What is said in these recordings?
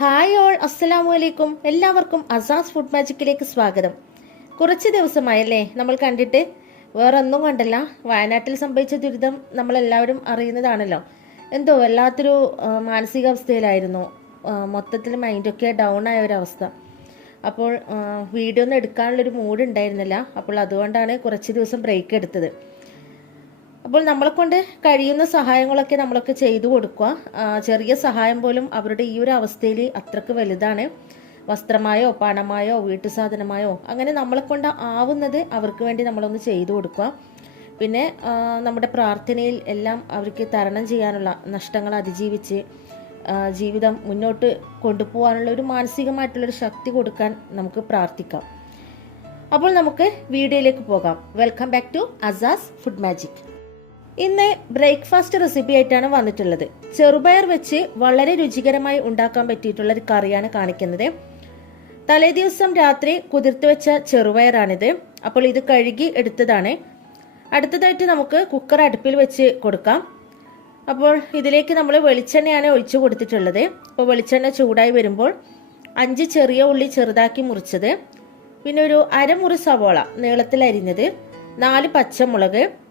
Hi all അസ്സലാമു അലൈക്കും. എല്ലാവർക്കും അസാസ് ഫുഡ് മാജിക്കിലേക്ക് സ്വാഗതം. കുറച്ച് ദിവസമായല്ലേ നമ്മൾ കണ്ടിട്ട്? വേറെ ഒന്നും കണ്ടല്ല. വയനാട്ടിൽ സംഭവിച്ച ദുരിതം നമ്മളെല്ലാവരും അറിയുന്നതാണല്ലോ. എന്തോ വല്ലാത്തൊരു മാനസികാവസ്ഥയിലായിരുന്നു. മൊത്തത്തിൽ മൈൻഡൊക്കെ ഡൗൺ ആയ ഒരവസ്ഥ. അപ്പോൾ വീഡിയോ ഒന്നും എടുക്കാനുള്ളൊരു മൂഡ് ഉണ്ടായിരുന്നില്ല. അപ്പോൾ അതുകൊണ്ടാണ് കുറച്ച് ദിവസം ബ്രേക്ക് എടുത്തത്. അപ്പോൾ നമ്മളെ കൊണ്ട് കഴിയുന്ന സഹായങ്ങളൊക്കെ നമ്മളൊക്കെ ചെയ്തു കൊടുക്കുക. ചെറിയ സഹായം പോലും അവരുടെ ഈ ഒരു അവസ്ഥയിൽ അത്രയ്ക്ക് വലുതാണ്. വസ്ത്രമായോ പണമായോ വീട്ടു സാധനമായോ അങ്ങനെ നമ്മളെ കൊണ്ട് ആവുന്നത് അവർക്ക് വേണ്ടി നമ്മളൊന്ന് ചെയ്തു കൊടുക്കുക. പിന്നെ നമ്മുടെ പ്രാർത്ഥനയിൽ എല്ലാം അവർക്ക് തരണം ചെയ്യാനുള്ള നഷ്ടങ്ങൾ അതിജീവിച്ച് ജീവിതം മുന്നോട്ട് കൊണ്ടുപോകാനുള്ള ഒരു മാനസികമായിട്ടുള്ളൊരു ശക്തി കൊടുക്കാൻ നമുക്ക് പ്രാർത്ഥിക്കാം. അപ്പോൾ നമുക്ക് വീഡിയോയിലേക്ക് പോകാം. Welcome back to Asas food magic ഇന്ന് ബ്രേക്ക്ഫാസ്റ്റ് റെസിപ്പി ആയിട്ടാണ് വന്നിട്ടുള്ളത്. ചെറുപയർ വെച്ച് വളരെ രുചികരമായി ഉണ്ടാക്കാൻ പറ്റിയിട്ടുള്ള ഒരു കറിയാണ് കാണിക്കുന്നത്. തലേദിവസം രാത്രി കുതിർത്ത് വെച്ച ചെറുപയറാണിത്. അപ്പോൾ ഇത് കഴുകി എടുത്തതാണ്. അടുത്തതായിട്ട് നമുക്ക് കുക്കർ അടുപ്പിൽ വെച്ച് കൊടുക്കാം. അപ്പോൾ ഇതിലേക്ക് നമ്മൾ വെളിച്ചെണ്ണയാണ് ഒഴിച്ചു കൊടുത്തിട്ടുള്ളത്. അപ്പോൾ വെളിച്ചെണ്ണ ചൂടായി വരുമ്പോൾ അഞ്ച് ചെറിയ ഉള്ളി ചെറുതാക്കി മുറിച്ചത്. പിന്നെ ഒരു അരമുറി സവോള നീളത്തിൽ അരിഞ്ഞത്. നാല് പച്ചമുളക്.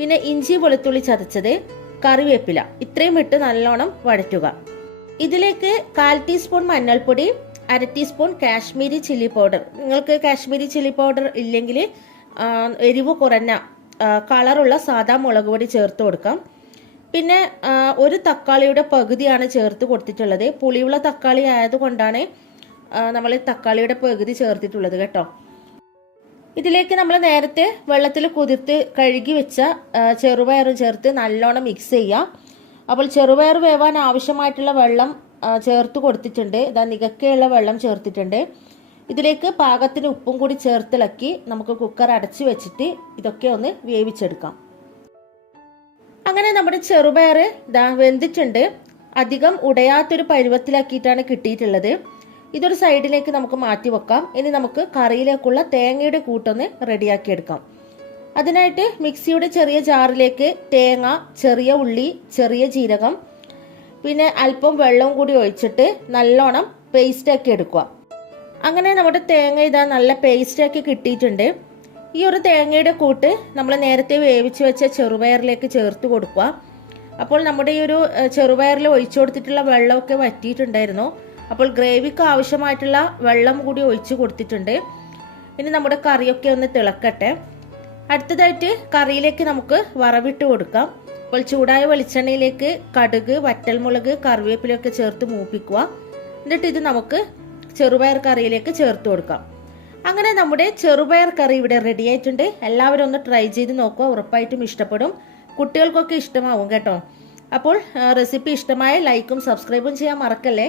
പിന്നെ ഇഞ്ചി വെളുത്തുള്ളി ചതച്ചത് കറിവേപ്പില. ഇത്രയും ഇട്ട് നല്ലോണം വഴറ്റുക. ഇതിലേക്ക് കാൽ ടീസ്പൂൺ മഞ്ഞൾപ്പൊടി അര ടീസ്പൂൺ കാശ്മീരി ചില്ലി പൗഡർ. നിങ്ങൾക്ക് കാശ്മീരി ചില്ലി പൗഡർ ഇല്ലെങ്കിൽ എരിവ് കുറഞ്ഞ കളറുള്ള സാധാ മുളക് പൊടി ചേർത്ത് കൊടുക്കാം. പിന്നെ ഒരു തക്കാളിയുടെ പകുതിയാണ് ചേർത്ത് കൊടുത്തിട്ടുള്ളത്. പുളിയുള്ള തക്കാളി ആയതുകൊണ്ടാണ് നമ്മൾ തക്കാളിയുടെ പകുതി ചേർത്തിട്ടുള്ളത് കേട്ടോ. ഇതിലേക്ക് നമ്മൾ നേരത്തെ വെള്ളത്തിൽ കുതിർത്ത് കഴുകി വെച്ച ചെറുപയറും ചേർത്ത് നല്ലോണം മിക്സ് ചെയ്യാം. അപ്പോൾ ചെറുപയർ വേവാൻ ആവശ്യമായിട്ടുള്ള വെള്ളം ചേർത്ത് കൊടുത്തിട്ടുണ്ട്. ഇതാ നികക്കെയുള്ള വെള്ളം ചേർത്തിട്ടുണ്ട്. ഇതിലേക്ക് പാകത്തിന് ഉപ്പും കൂടി ചേർത്തിളക്കി നമുക്ക് കുക്കർ അടച്ച് വെച്ചിട്ട് ഇതൊക്കെ ഒന്ന് വേവിച്ചെടുക്കാം. അങ്ങനെ നമ്മുടെ ചെറുപയർ ഇതാ വെന്തിട്ടുണ്ട്. അധികം ഉടയാത്തൊരു പരുവത്തിലാക്കിയിട്ടാണ് കിട്ടിയിട്ടുള്ളത്. ഇതൊരു സൈഡിലേക്ക് നമുക്ക് മാറ്റി വെക്കാം. ഇനി നമുക്ക് കറിയിലേക്കുള്ള തേങ്ങയുടെ കൂട്ടൊന്ന് റെഡിയാക്കി എടുക്കാം. അതിനായിട്ട് മിക്സിയുടെ ചെറിയ ജാറിലേക്ക് തേങ്ങ ചെറിയ ഉള്ളി ചെറിയ ജീരകം പിന്നെ അല്പം വെള്ളവും കൂടി ഒഴിച്ചിട്ട് നല്ലോണം പേസ്റ്റ് ആക്കി എടുക്കുക. അങ്ങനെ നമ്മുടെ തേങ്ങ ഇതാ നല്ല പേസ്റ്റ് ആക്കി കിട്ടിയിട്ടുണ്ട്. ഈ ഒരു തേങ്ങയുടെ കൂട്ട് നമ്മൾ നേരത്തെ വേവിച്ച് വെച്ച ചെറുപയറിലേക്ക് ചേർത്ത് കൊടുക്കുക. അപ്പോൾ നമ്മുടെ ഈ ഒരു ചെറുപയറിൽ ഒഴിച്ചു കൊടുത്തിട്ടുള്ള വെള്ളമൊക്കെ വറ്റിയിട്ടുണ്ടായിരുന്നു. അപ്പോൾ ഗ്രേവിക്ക് ആവശ്യമായിട്ടുള്ള വെള്ളം കൂടി ഒഴിച്ച് കൊടുത്തിട്ടുണ്ട്. ഇനി നമ്മുടെ കറിയൊക്കെ ഒന്ന് തിളക്കട്ടെ. അടുത്തതായിട്ട് കറിയിലേക്ക് നമുക്ക് വറവിട്ട് കൊടുക്കാം. അപ്പോൾ ചൂടായ വെളിച്ചെണ്ണയിലേക്ക് കടുക് വറ്റൽമുളക് കറിവേപ്പിലൊക്കെ ചേർത്ത് മൂപ്പിക്കുക. എന്നിട്ട് ഇത് നമുക്ക് ചെറുപയർ കറിയിലേക്ക് ചേർത്ത് കൊടുക്കാം. അങ്ങനെ നമ്മുടെ ചെറുപയർ കറി ഇവിടെ റെഡി ആയിട്ടുണ്ട്. എല്ലാവരും ഒന്ന് ട്രൈ ചെയ്ത് നോക്കുക. ഉറപ്പായിട്ടും ഇഷ്ടപ്പെടും. കുട്ടികൾക്കൊക്കെ ഇഷ്ടമാവും കേട്ടോ. അപ്പോൾ റെസിപ്പി ഇഷ്ടമായ ലൈക്കും സബ്സ്ക്രൈബും ചെയ്യാൻ മറക്കല്ലേ?